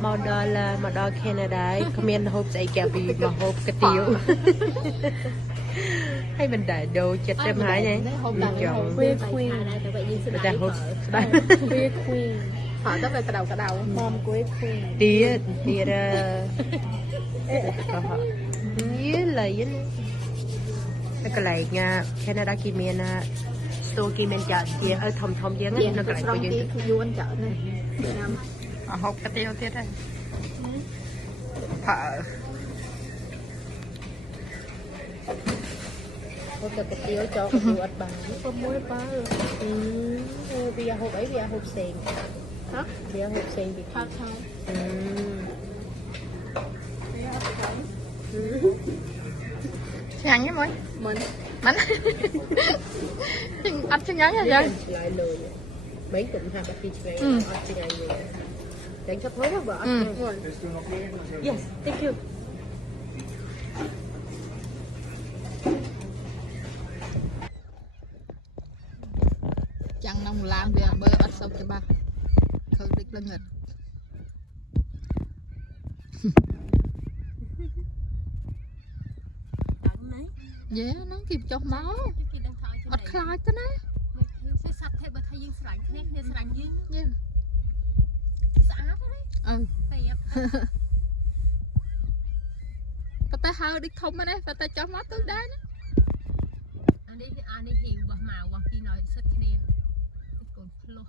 model là model Canada comment hộp giấy kẹo vì mà hộp cái tiêu hay mình đại đồ chật em hái nhé chọn Queer queen. người ta hộp Queer queen. Họ rất là cả đầu. Mom queer queen. tía tía ra họ như là vậy cái này nha Canada kia miền store kia miền chợ kia ở thom thom giếng nó cái này có gì vô anh chợ này. hộp cái tiêu tiết đây thợ hộp cái tiêu cho cái tiêu ăn bằng có muối quá rồi bây giờ hộp ấy bây giờ hộp sền Hả? bây giờ hộp sền thì Phát không? Chàng nhé môi mình ăn chân nhắn nha lại lười mấy cụm hai cái này chị này đánh sắp hết rồi yes thank you chẳng nông làm việc bơ bắt xong cho ba không đích lưng nghịch dễ nó kịp cho máu ọt khai tới đấy Sẽ sạch thêm bởi thay dương sạch thế nên sạch dương yeah. Sạch đấy Và ta hao đi không đấy và ta cho máu tới đấy anh đi hiểu bởi màu hoặc khi nói sạch kia còn flow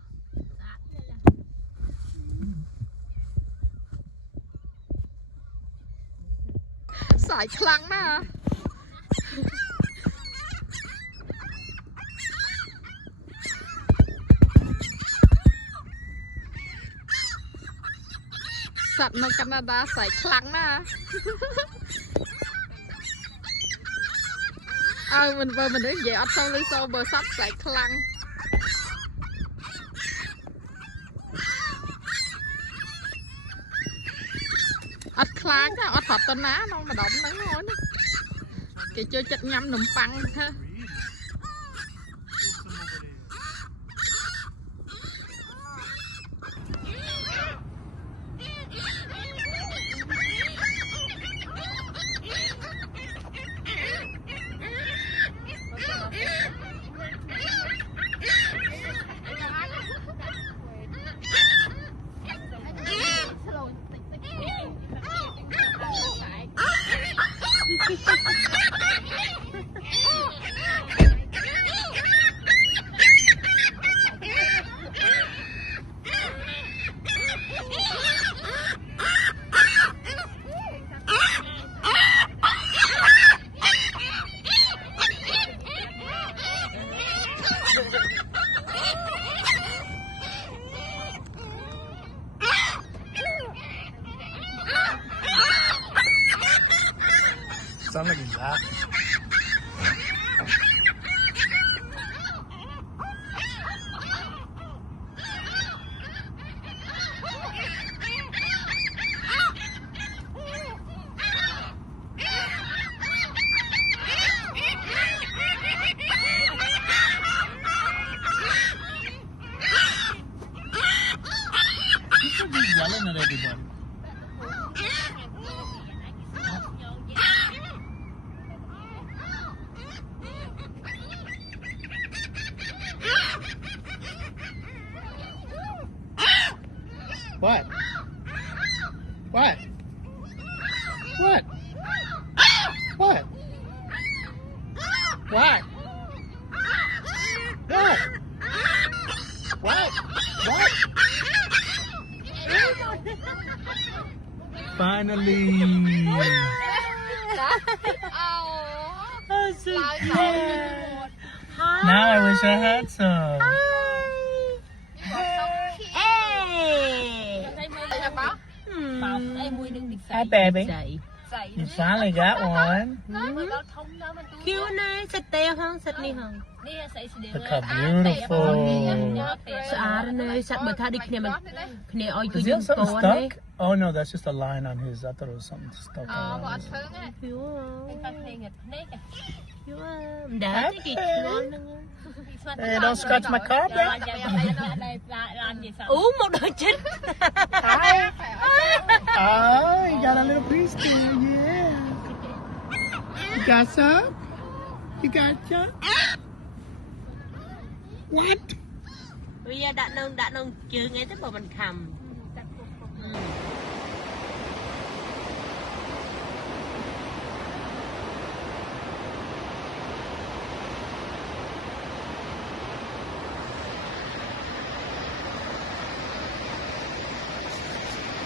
sải khăn đó sạchនៅកាណាដាស្រែកខ្លាំងណាស់អើមិនបើមនុស្សនិយាយអត់សូវលឺសូរបើសត្វស្រែកខ្លាំងអត់ខ្លាចទេអត់ប្រត់តណាក្នុងម្ដុំហ្នឹងអូនគេចូលចិត្តញ៉ាំនំប៉័ងទៅSomebody's laughing. You should be yelling at everybody. What? What? What? What? What? What? What? What? Finally! That's so cute! Now I wish I had some. Hi, baby. You finally got one. cute này sạch teo không sạch đi không Look how beautiful. sạch này sạch bởi thà đi kia mình kia oi cứ Is dùng it something to này stuck? Oh no, that's just a line on his. I thought it was something stuck on his. You đã cái ngon nữa. Hey, don't scratch my car, bro. Một đôi chân. Oh, you got a little piece there, yeah. You got some? You got some? What? Bây giờ đã nông chưa nghe tới bộ mình khầm.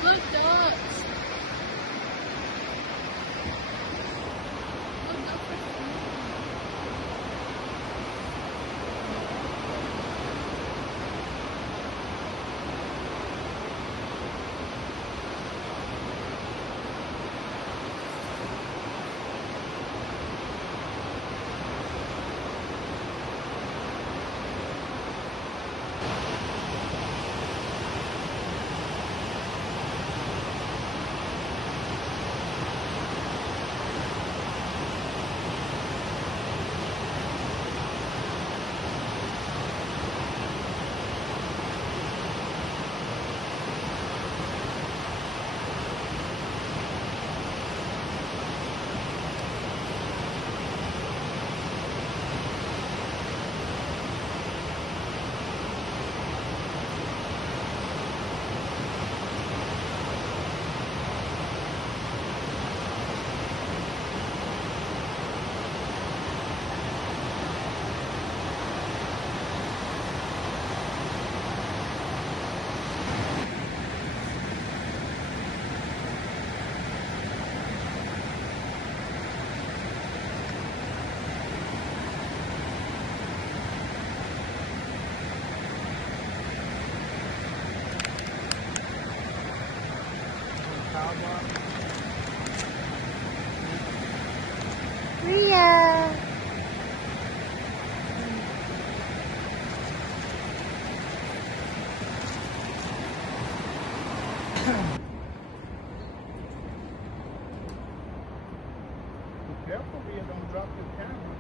Look, ducks. Ria. Be careful, Ria, don't drop your camera.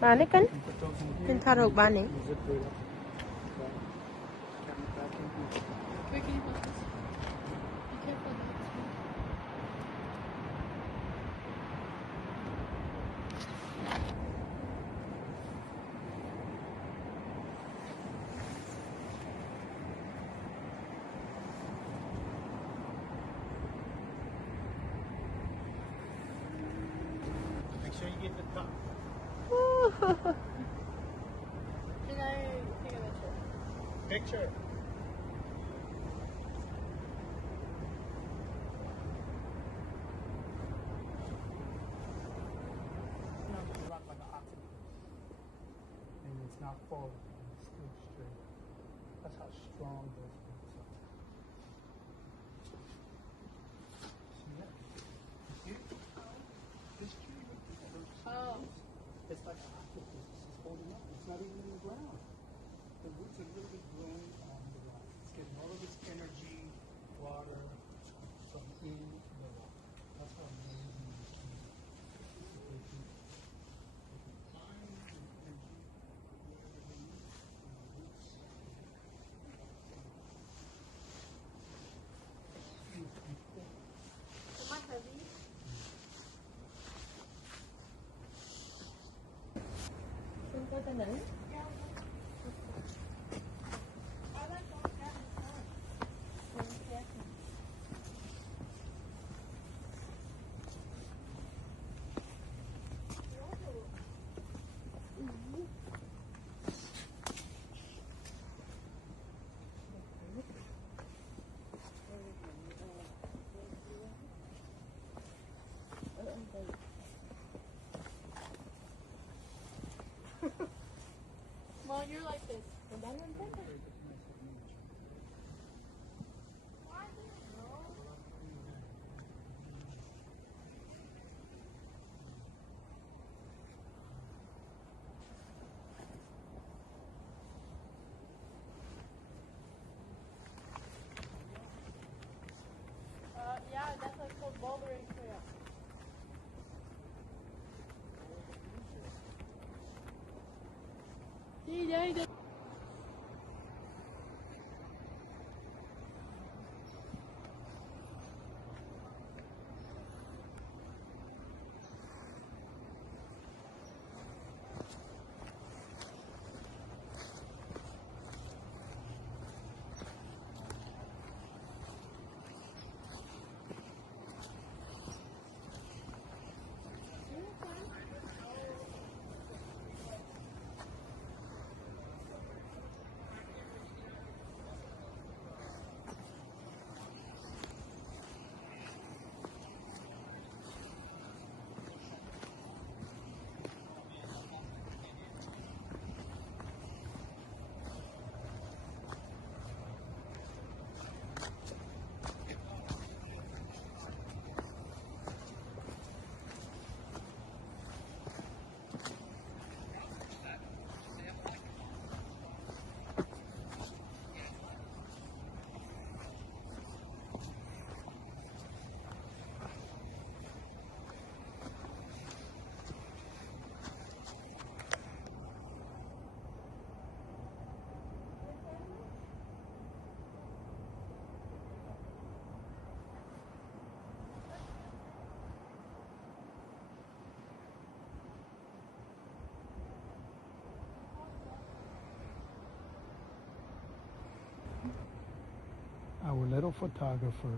Bà này cân. Put those in here. Nên thao được bà này. Zip it up. Camera back in here. Tricky bugs. Be careful, ducks. Make sure you get the top. Can I take a picture? Picture. Rock like an octopus. And it's not falling. It's still straight. That's how strong those roots are. See that? You see it? This tree with those roots, it's like an octopus. It's holding up. It's not even in the ground. The roots are literally growing on the rock. It's getting all of its energy, water from in the rock. That's how amazing this tree is. They can find the energy wherever they need it from the roots. Well, you're like this. Our little photographer,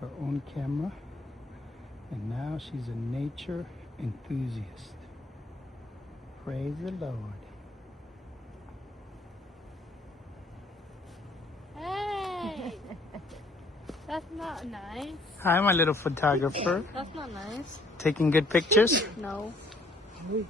her own camera, and now she's a nature enthusiast. Praise the Lord. Hey! That's not nice. Hi, my little photographer. That's not nice. Taking good pictures? No. Reach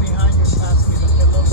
behind you and pass me the pillow.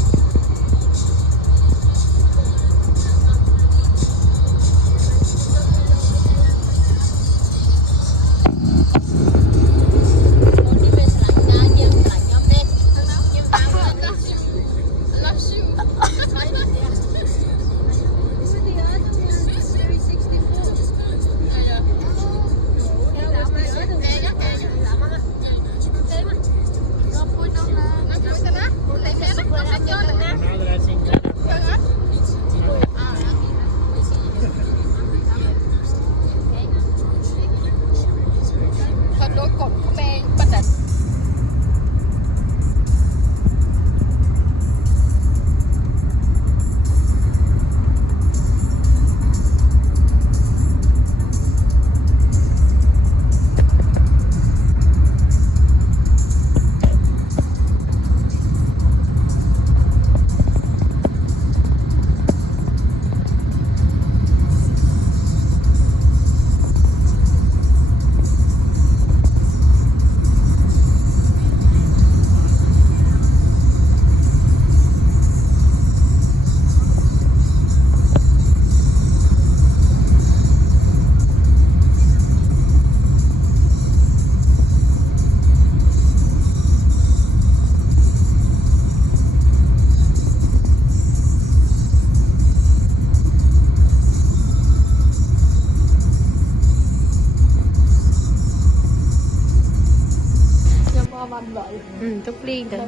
Túc Liên kìa.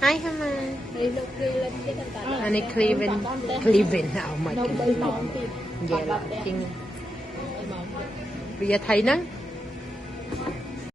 Hai hả mà. Đi lúc đi lên cái canh tả. Anh ấy Cleveland nào mà kìa. Dạ là chinh. Bây giờ thầy nó